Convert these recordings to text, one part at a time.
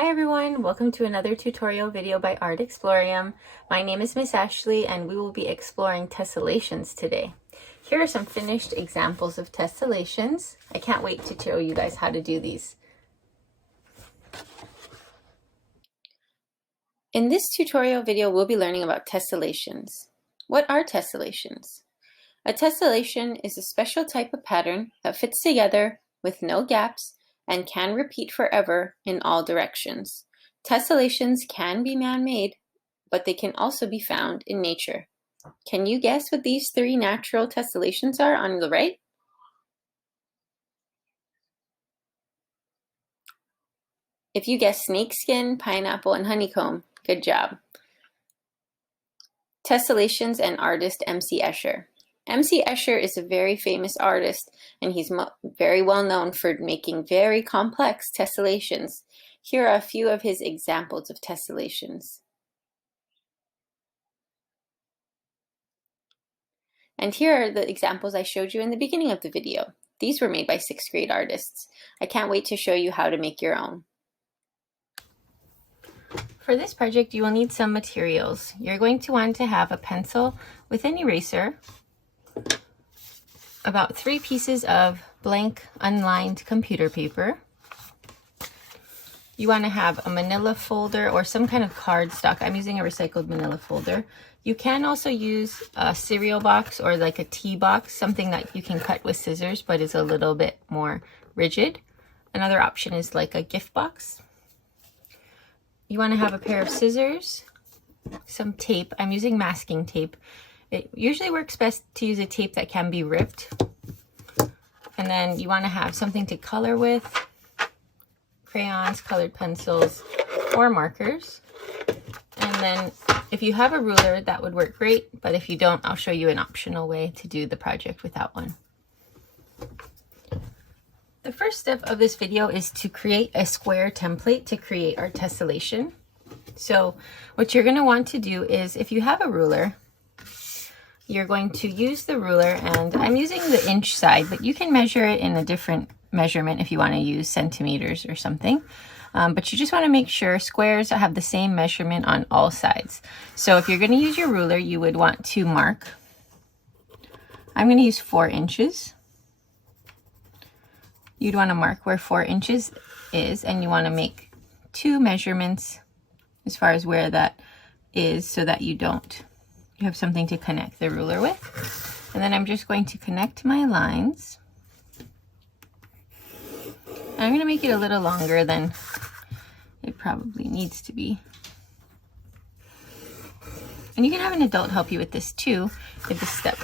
Hi everyone, welcome to another tutorial video by Art Explorium. My name is Miss Ashley and we will be exploring tessellations today. Here are some finished examples of tessellations. I can't wait to show you guys how to do these. In this tutorial video, we'll be learning about tessellations. What are tessellations? A tessellation is a special type of pattern that fits together with no gaps and can repeat forever in all directions. Tessellations can be man-made, but they can also be found in nature. Can you guess what these three natural tessellations are on the right? If you guessed snakeskin, pineapple, and honeycomb, good job. Tessellations and artist M.C. Escher. M.C. Escher is a very famous artist, and he's very well known for making very complex tessellations. Here are a few of his examples of tessellations. And here are the examples I showed you in the beginning of the video. These were made by 6th grade artists. I can't wait to show you how to make your own. For this project, you will need some materials. You're going to want to have a pencil with an eraser, about 3 pieces of blank unlined computer paper. You want to have a manila folder or some kind of cardstock. I'm using a recycled manila folder. You can also use a cereal box or like a tea box, something that you can cut with scissors but is a little bit more rigid. Another option is like a gift box. You want to have a pair of scissors, some tape. I'm using masking tape. It usually works best to use a tape that can be ripped. And then you want to have something to color with, crayons, colored pencils, or markers. And then if you have a ruler, that would work great. But if you don't, I'll show you an optional way to do the project without one. The first step of this video is to create a square template to create our tessellation. So what you're going to want to do is, if you have a ruler, you're going to use the ruler, and I'm using the inch side, but you can measure it in a different measurement if you want to use centimeters or something. But you just want to make sure squares have the same measurement on all sides. So if you're going to use your ruler, you would want to mark. I'm going to use 4 inches. You'd want to mark where 4 inches is, and you want to make 2 measurements as far as where that is so that you have something to connect the ruler with. And then I'm just going to connect my lines. And I'm going to make it a little longer than it probably needs to be. And you can have an adult help you with this too if this step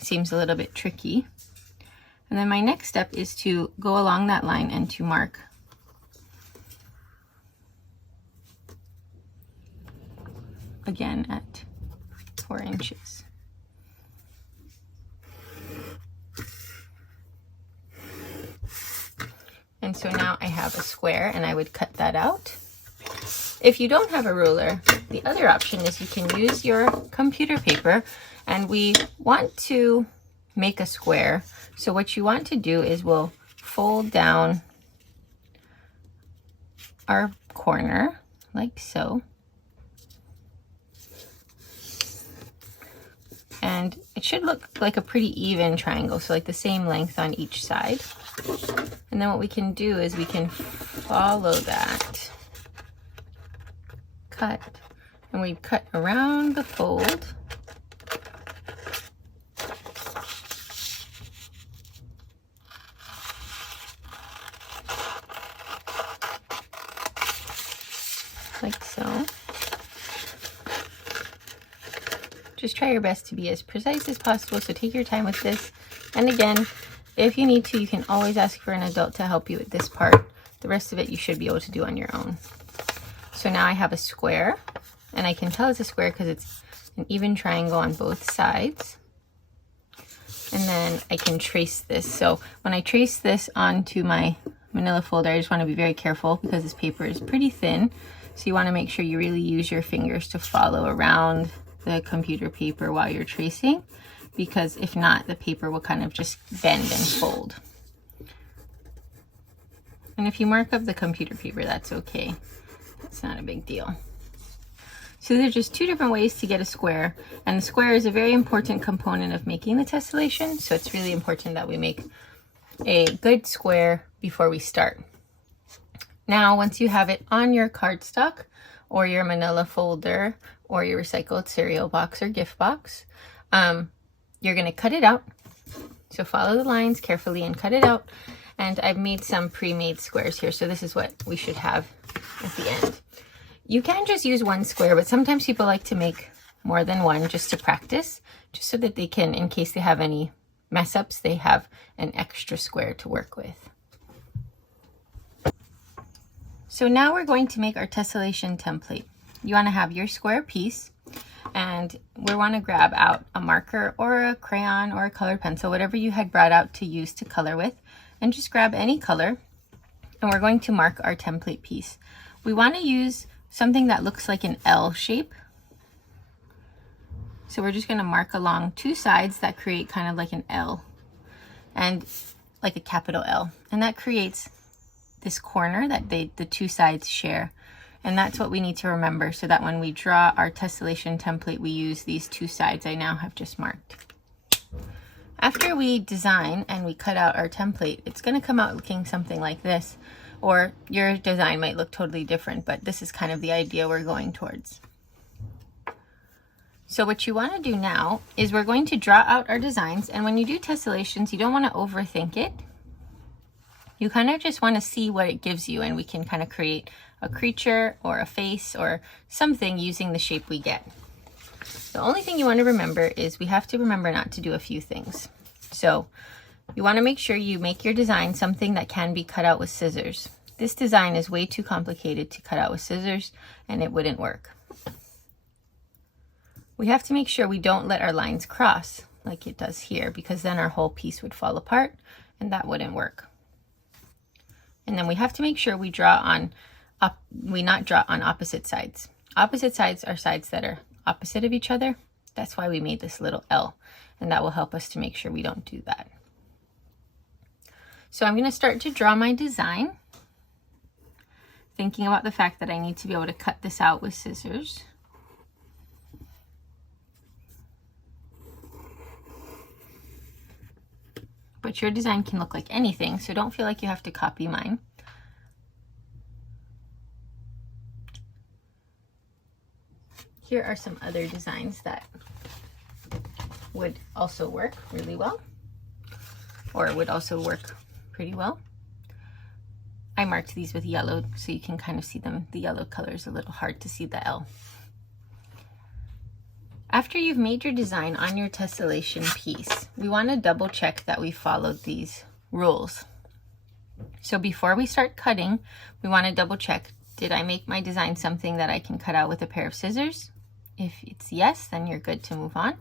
seems a little bit tricky. And then my next step is to go along that line and to mark again at 4 inches. And so now I have a square, and I would cut that out. If you don't have a ruler, the other option is you can use your computer paper, and we want to make a square. So what you want to do is we'll fold down our corner like so. And it should look like a pretty even triangle, so like the same length on each side. And then what we can do is we can follow that cut, and we cut around the fold. Like so. Just try your best to be as precise as possible, so take your time with this. And again, if you need to, you can always ask for an adult to help you with this part. The rest of it you should be able to do on your own. So now I have a square, and I can tell it's a square because it's an even triangle on both sides. And then I can trace this. So when I trace this onto my manila folder, I just want to be very careful because this paper is pretty thin. So you want to make sure you really use your fingers to follow around the computer paper while you're tracing, because if not, the paper will kind of just bend and fold. And if you mark up the computer paper, that's okay. It's not a big deal. So there's just two different ways to get a square, and the square is a very important component of making the tessellation, so it's really important that we make a good square before we start. Now, once you have it on your cardstock or your manila folder or your recycled cereal box or gift box, you're going to cut it out. So follow the lines carefully and cut it out. And I've made some pre-made squares here, so this is what we should have at the end. You can just use one square, but sometimes people like to make more than one just to practice, just so that they can, in case they have any mess ups, they have an extra square to work with. So now we're going to make our tessellation template. You want to have your square piece, and we want to grab out a marker or a crayon or a colored pencil, whatever you had brought out to use to color with, and just grab any color, and we're going to mark our template piece. We want to use something that looks like an L shape. So we're just going to mark along two sides that create kind of like an L and like a capital L. And that creates this corner that the two sides share. And that's what we need to remember, so that when we draw our tessellation template, we use these two sides I now have just marked. After we design and we cut out our template, it's going to come out looking something like this. Or your design might look totally different, but this is kind of the idea we're going towards. So what you want to do now is we're going to draw out our designs, and when you do tessellations, you don't want to overthink it. You kind of just want to see what it gives you, and we can kind of create a creature or a face or something using the shape we get. The only thing you want to remember is we have to remember not to do a few things. So you want to make sure you make your design something that can be cut out with scissors. This design is way too complicated to cut out with scissors, and it wouldn't work. We have to make sure we don't let our lines cross like it does here, because then our whole piece would fall apart and that wouldn't work. And then we have to make sure we not draw on opposite sides. Opposite sides are sides that are opposite of each other. That's why we made this little L, and that will help us to make sure we don't do that. So I'm going to start to draw my design, thinking about the fact that I need to be able to cut this out with scissors. But your design can look like anything, so don't feel like you have to copy mine. Here are some other designs that would also work really well, or would also work pretty well. I marked these with yellow so you can kind of see them. The yellow color is a little hard to see the L. After you've made your design on your tessellation piece, we want to double check that we followed these rules. So before we start cutting, we want to double check, did I make my design something that I can cut out with a pair of scissors? If it's yes, then you're good to move on.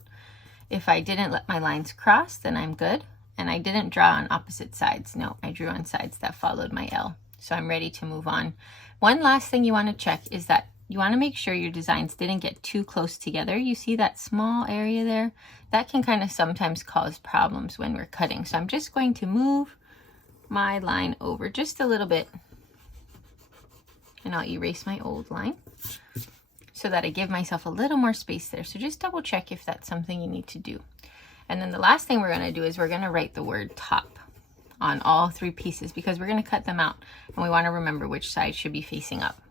If I didn't let my lines cross, then I'm good. And I didn't draw on opposite sides. No, I drew on sides that followed my L. So I'm ready to move on. One last thing you want to check is that you want to make sure your designs didn't get too close together. You see that small area there? That can kind of sometimes cause problems when we're cutting. So I'm just going to move my line over just a little bit. And I'll erase my old line so that I give myself a little more space there. So just double check if that's something you need to do. And then the last thing we're going to do is we're going to write the word top on all three pieces, because we're going to cut them out and we want to remember which side should be facing up.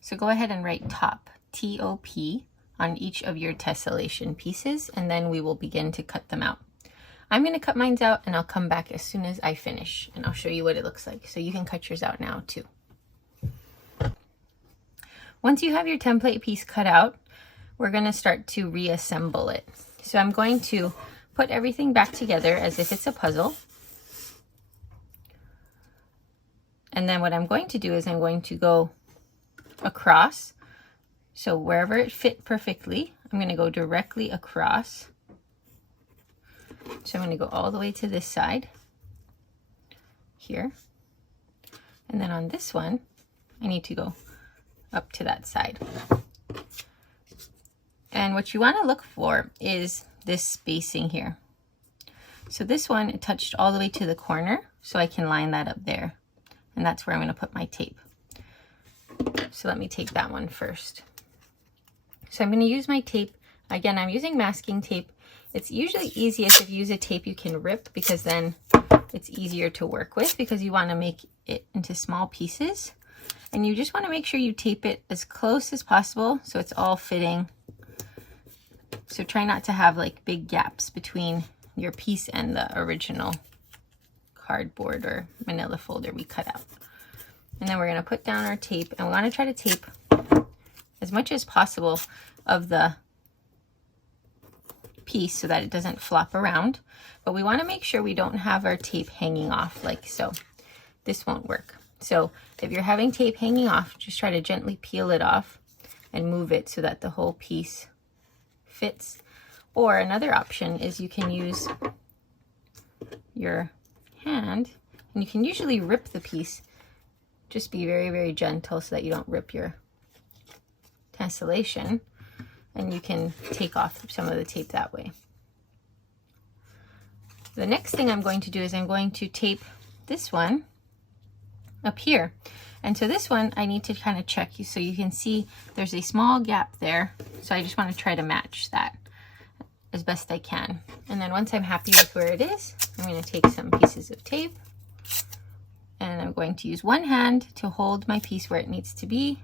So go ahead and write top, T-O-P, on each of your tessellation pieces, and then we will begin to cut them out. I'm going to cut mine out and I'll come back as soon as I finish and I'll show you what it looks like. So you can cut yours out now too. Once you have your template piece cut out, we're going to start to reassemble it. So I'm going to put everything back together as if it's a puzzle. And then what I'm going to do is I'm going to go across. So wherever it fit perfectly, I'm going to go directly across. So I'm going to go all the way to this side here. And then on this one, I need to go up to that side. And what you want to look for is this spacing here. So this one, it touched all the way to the corner, so I can line that up there. And that's where I'm going to put my tape. So let me tape that one first. So I'm going to use my tape. Again, I'm using masking tape. It's usually easiest if you use a tape you can rip, because then it's easier to work with, because you want to make it into small pieces. And you just want to make sure you tape it as close as possible so it's all fitting. So try not to have like big gaps between your piece and the original cardboard or manila folder we cut out. And then we're going to put down our tape, and we want to try to tape as much as possible of the piece so that it doesn't flop around. But we want to make sure we don't have our tape hanging off like so. This won't work. So if you're having tape hanging off, just try to gently peel it off and move it so that the whole piece fits. Or another option is you can use your hand, and you can usually rip the piece. Just be very, very gentle so that you don't rip your tessellation, and you can take off some of the tape that way. The next thing I'm going to do is I'm going to tape this one up here. And so this one I need to kind of check, so you can see there's a small gap there. So I just want to try to match that as best I can. And then once I'm happy with where it is, I'm going to take some pieces of tape, and I'm going to use one hand to hold my piece where it needs to be.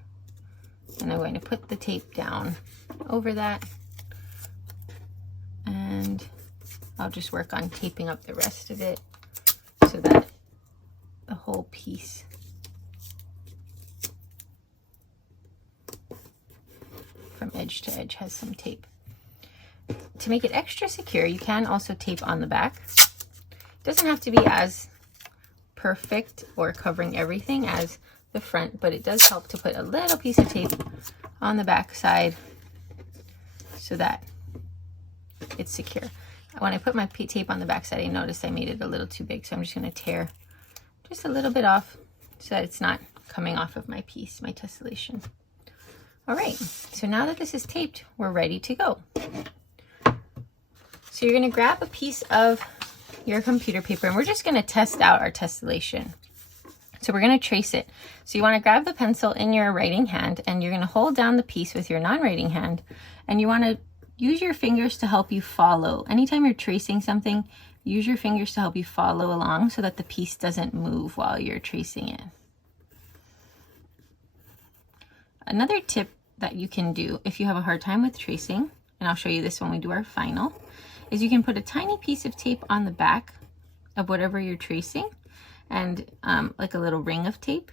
And I'm going to put the tape down over that. And I'll just work on taping up the rest of it so that the whole piece from edge to edge has some tape. To make it extra secure, you can also tape on the back. It doesn't have to be as perfect or covering everything as the front, but it does help to put a little piece of tape on the back side so that it's secure. When I put my tape on the back side, I noticed I made it a little too big, so I'm just going to tear just a little bit off so that it's not coming off of my piece, my tessellation. All right, so now that this is taped, we're ready to go. So you're going to grab a piece of your computer paper, and we're just going to test out our tessellation. So we're going to trace it. So you want to grab the pencil in your writing hand, and you're going to hold down the piece with your non-writing hand, and you want to use your fingers to help you follow. Anytime you're tracing something, use your fingers to help you follow along so that the piece doesn't move while you're tracing it. Another tip that you can do if you have a hard time with tracing, and I'll show you this when we do our final, is you can put a tiny piece of tape on the back of whatever you're tracing, and like a little ring of tape,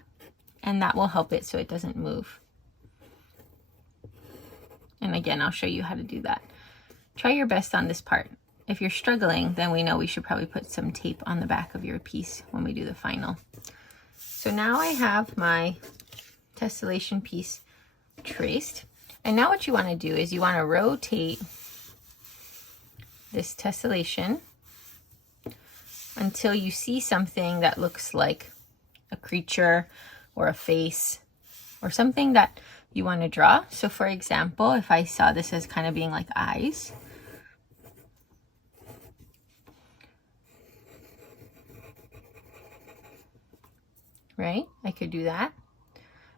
and that will help it so it doesn't move. And again, I'll show you how to do that. Try your best on this part. If you're struggling, then we know we should probably put some tape on the back of your piece when we do the final. So now I have my tessellation piece traced. And now what you want to do is you want to rotate this tessellation until you see something that looks like a creature or a face or something that you want to draw. So for example, if I saw this as kind of being like eyes, right? I could do that.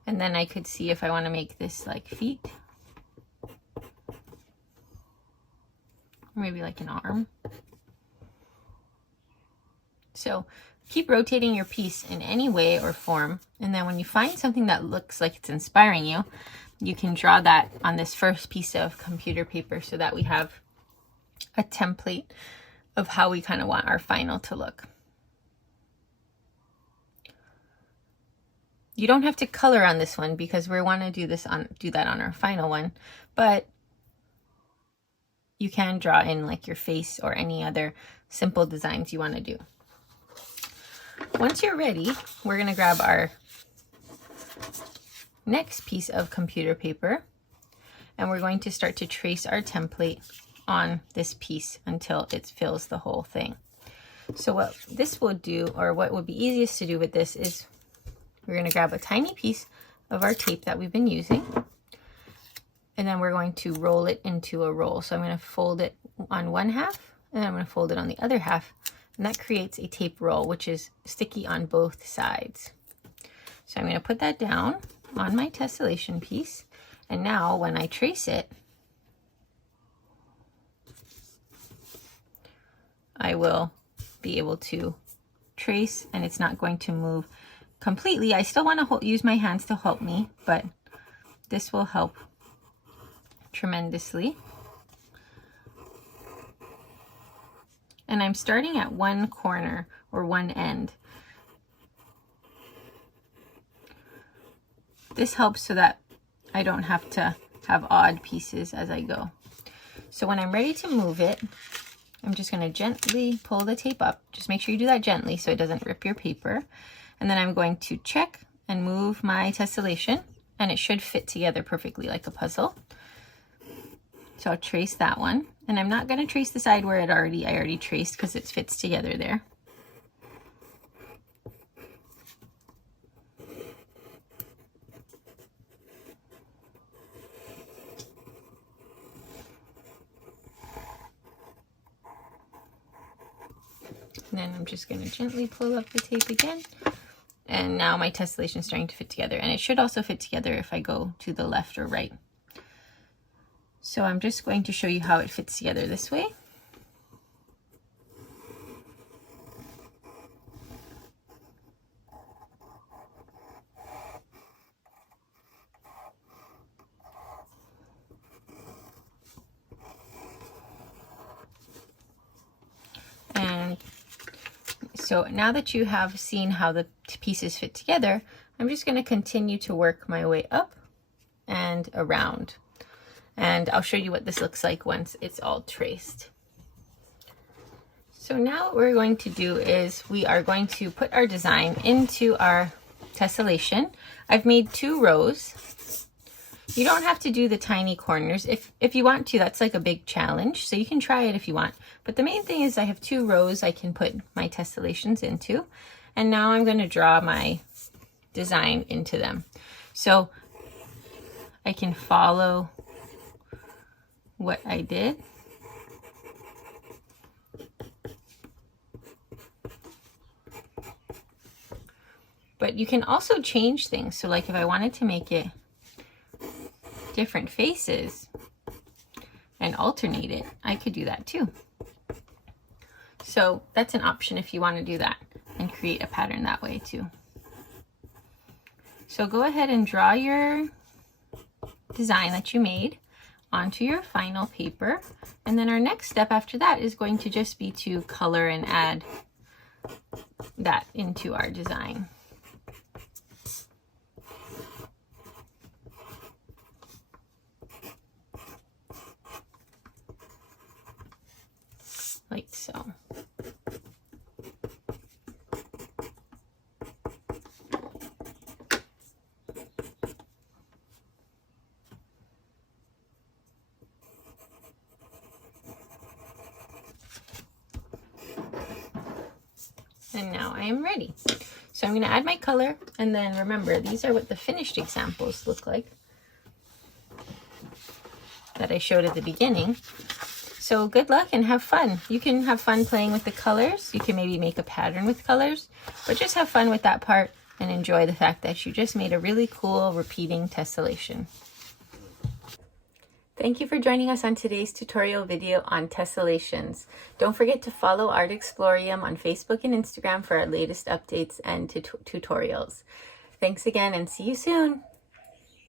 And then I could see if I want to make this like feet, or maybe like an arm. So keep rotating your piece in any way or form, and then when you find something that looks like it's inspiring you, you can draw that on this first piece of computer paper so that we have a template of how we kind of want our final to look. You don't have to color on this one because we want to do that on our final one, but you can draw in like your face or any other simple designs you want to do. Once you're ready, we're going to grab our next piece of computer paper, and we're going to start to trace our template on this piece until it fills the whole thing. So what this will do, or what would be easiest to do with this, is we're going to grab a tiny piece of our tape that we've been using, and then we're going to roll it into a roll. So I'm going to fold it on one half and then I'm going to fold it on the other half, and that creates a tape roll, which is sticky on both sides. So I'm going to put that down on my tessellation piece, and now when I trace it, I will be able to trace, and it's not going to move completely. I still want to use my hands to help me, but this will help tremendously. And I'm starting at one corner or one end. This helps so that I don't have to have odd pieces as I go. So when I'm ready to move it, I'm just going to gently pull the tape up. Just make sure you do that gently so it doesn't rip your paper. And then I'm going to check and move my tessellation, and it should fit together perfectly like a puzzle. So I'll trace that one, and I'm not going to trace the side where I already traced because it fits together there. And then I'm just going to gently pull up the tape again. And now my tessellation is starting to fit together. And it should also fit together if I go to the left or right. So I'm just going to show you how it fits together this way. And so now that you have seen how the pieces fit together, I'm just going to continue to work my way up and around. And I'll show you what this looks like once it's all traced. So now what we're going to do is we are going to put our design into our tessellation. I've made 2 rows. You don't have to do the tiny corners. If you want to, that's like a big challenge. So you can try it if you want. But the main thing is I have 2 rows I can put my tessellations into. And now I'm going to draw my design into them. So I can follow what I did. But you can also change things. So like if I wanted to make it different faces and alternate it, I could do that too. So that's an option if you want to do that and create a pattern that way too. So go ahead and draw your design that you made onto your final paper. And then our next step after that is going to just be to color and add that into our design. Like so. And now I am ready. So I'm going to add my color, and then remember, these are what the finished examples look like that I showed at the beginning. So good luck and have fun. You can have fun playing with the colors. You can maybe make a pattern with colors, but just have fun with that part and enjoy the fact that you just made a really cool repeating tessellation. Thank you for joining us on today's tutorial video on tessellations. Don't forget to follow Art Explorium on Facebook and Instagram for our latest updates and tutorials. Thanks again and see you soon.